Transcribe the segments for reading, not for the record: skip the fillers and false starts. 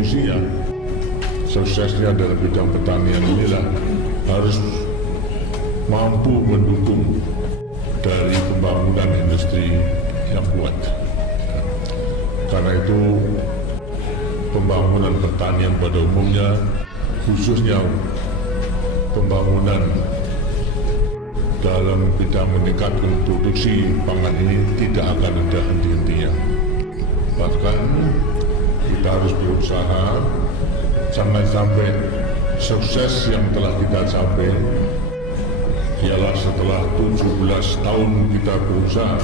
kondisinya, suksesnya dalam bidang pertanian inilah harus mampu mendukung dari pembangunan industri yang kuat. Karena itu pembangunan pertanian pada umumnya, khususnya pembangunan dalam bidang meningkatkan produksi pangan ini tidak akan ada henti-hentinya. Bahkan kita harus berusaha jangan sampai sukses yang telah kita capai ialah setelah 17 tahun kita berusaha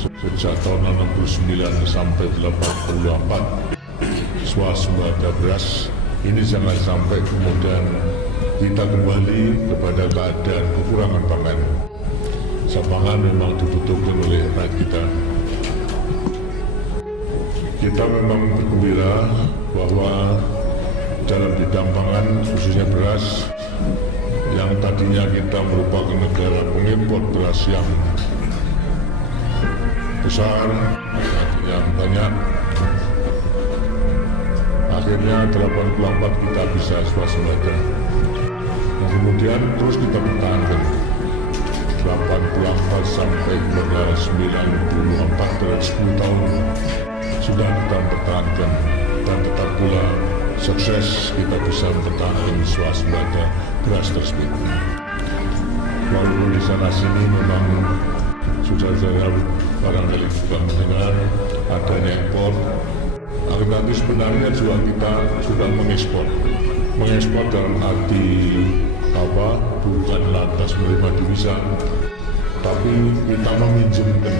sejak tahun 69 sampai 84 swasembada beras ini, jangan sampai kemudian kita kembali kepada keadaan kekurangan pangan. Pangan memang dibutuhkan oleh rakyat kita. Kita memang bergembira bahwa dalam bidang pangan, khususnya beras, yang tadinya kita merupakan negara pengimpor beras yang besar, yang banyak, akhirnya 84 kita bisa swasembada. Nah, kemudian terus kita pertahankan 84 sampai 94 dari 10 tahun sudah kita pertahankan, dan tetap pula sukses kita bisa mempertahankan swasembada beras tersebut. Walaupun di sana sini memang sudah saya barangkali juga mendengar adanya impor, tapi sebenarnya juga kita sudah mengekspor dalam arti bukan lantas menerima devisa, tapi kita meminjamkan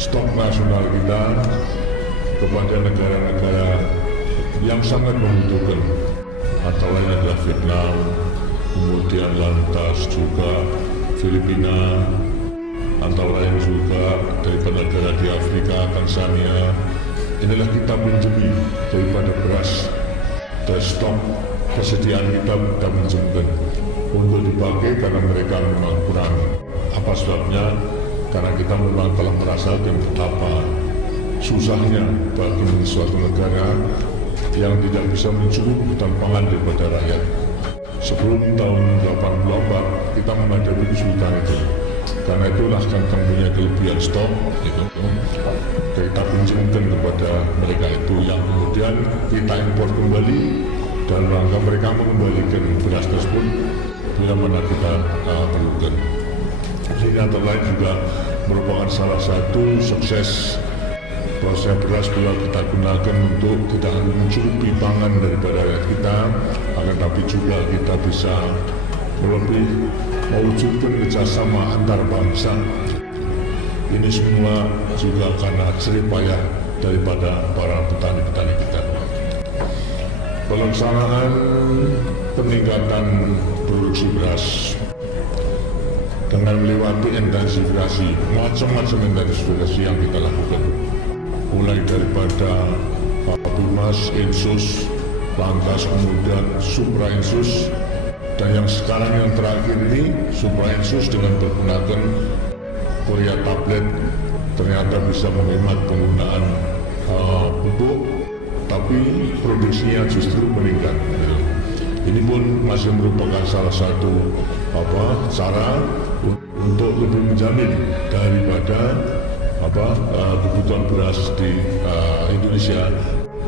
stok nasional kita kepada negara-negara yang sangat membutuhkan, antara lain adalah Vietnam, kemudian lantas juga Filipina, antara lain juga dari negara di Afrika, Tanzania. Inilah kita pinjami daripada beras dari stok kesediaan kita pinjamkan untuk dipakai, karena mereka memang kurang. Apa sebabnya? Karena kita memang telah merasakan betapa susahnya bagi suatu negara yang tidak bisa mencukupi kebutuhan pangan daripada rakyat. Sebelum tahun 84 kita menghadapi kesulitan itu. Karena itulah kan punya kelebihan stok gitu. Kita pinjamkan kepada mereka itu, yang kemudian kita impor kembali dan rangka mereka mengembalikan beras tersebut bila mana kita perlukan. Ini antara lain juga merupakan salah satu sukses proses beras bila kita gunakan untuk tidak hanya mencukupi pangan daripada rakyat kita, akan tapi juga kita bisa lebih mewujudkan kerjasama antar bangsa. Ini semua juga karena jerih payah daripada para petani-petani kita. Pelaksanaan peningkatan produksi beras dengan melewati intensifikasi, macam-macam intensifikasi yang kita lakukan, mulai daripada Bimas, Insus, lantas kemudian Supra Insus, dan yang sekarang yang terakhir ini Supra Insus dengan menggunakan Korea tablet ternyata bisa menghemat penggunaan pupuk, tapi produksinya justru meningkat. Ini pun masih merupakan salah satu cara untuk lebih menjamin daripada kebutuhan beras di Indonesia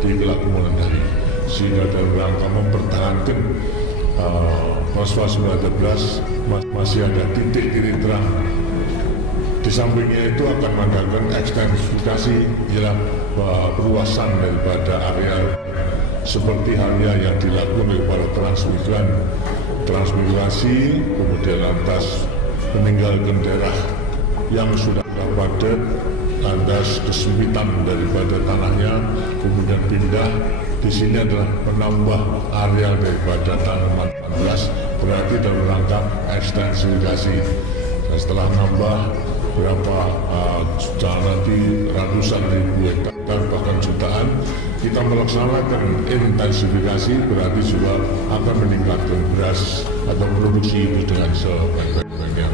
di kelak kemudian hari, sehingga dalam rangka mempertahankan swasembada beras masih ada titik-titik terang. Di sampingnya itu akan mengadakan ekstensifikasi, ialah perluasan daripada area seperti halnya yang dilakukan oleh para transmigrasi, kemudian lantas meninggalkan daerah yang sudah padat, lantas kesempitan daripada tanahnya, kemudian pindah. Di sini adalah menambah area daripada tanaman beras, berarti dalam rangka ekstensifikasi. Dan setelah nambah berapa nanti ratusan ribu hektar bahkan jutaan, kita melaksanakan intensifikasi, berarti juga akan meningkatkan beras atau produksi itu dengan sebaik-baiknya.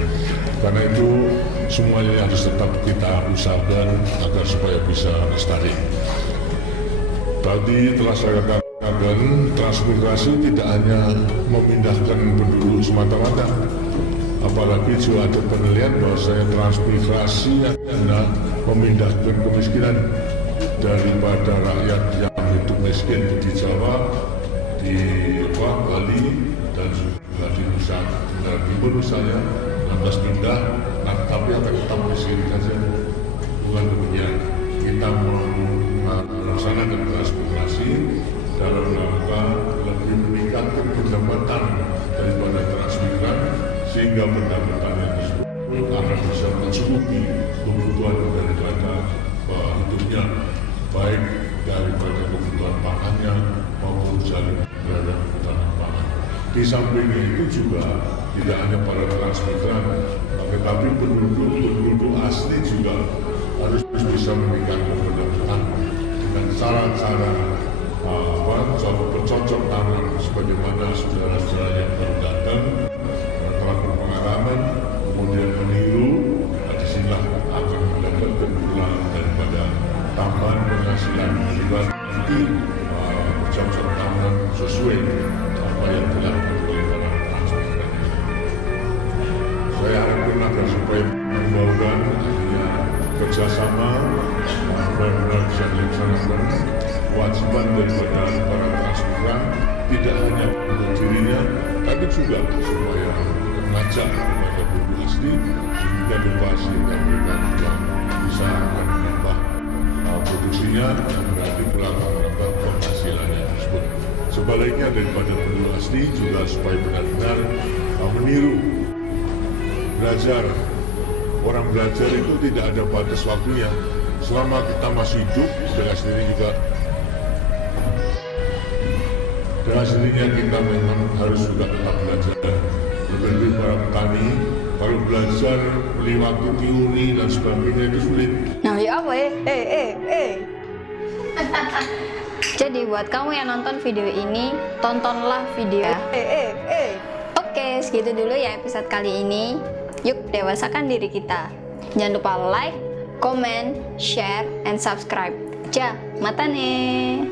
Karena itu semuanya harus tetap kita usahakan agar supaya bisa lestari. Tadi telah saya katakan, transmigrasi tidak hanya memindahkan penduduk semata-mata, apalagi juga ada penelitian bahwasanya transmigrasi adalah memindahkan kemiskinan daripada rakyat yang hidup miskin di Jawa, di Bali, dan juga di Nusa Tenggara Timur misalnya, lantas pindah, tapi akan tetap miskin saja. Bukan demikian, kita melaksanakan transmigrasi dalam rangka lebih meningkatkan pendapatan daripada transmigran, sehingga pendapatannya tersebut akan bisa mencukupi kebutuhan daripada hidupnya, baik daripada kebutuhan pangannya maupun jalan terhadap kebutuhan pangan. Di sampingnya itu juga tidak hanya para transmigran, tetapi penduduk asli juga harus bisa meningkatkan pendapatan dengan cara-cara bercocok tanam, sebagaimana saudara-saudara yang baru datang telah berpengalaman, kemudian meniru. Disinilah akan mendapatkan pula daripada tambahan penghasilan bulan nanti, bercocok tanam sesuai apa yang dilakukan oleh para transmigran. Saya harapkan agar supaya membawakan kerjasama benar-benar bisa dilaksanakan. Kewajiban daripada para transmigran tidak hanya untuk dirinya, tapi juga supaya mengajak kepada penduduk asli sehingga edukasi dan mereka juga bisa menambah produksinya dan berarti pula menambah penghasilannya tersebut. Sebaliknya daripada penduduk asli juga supaya benar-benar meniru, belajar. Orang belajar itu tidak ada batas waktunya. Selama kita masih hidup, dengan sendiri juga dengan sendirinya kita memang harus juga tetap belajar. Lebih-lebih para petani, kalau belajar melewati teori dan sebagainya itu sulit. Nah ya apa ya? Jadi buat kamu yang nonton video ini, tontonlah video. Oke, segitu dulu ya episode kali ini. Yuk dewasakan diri kita. Jangan lupa like, comment, share, and subscribe. Ja, mata nih.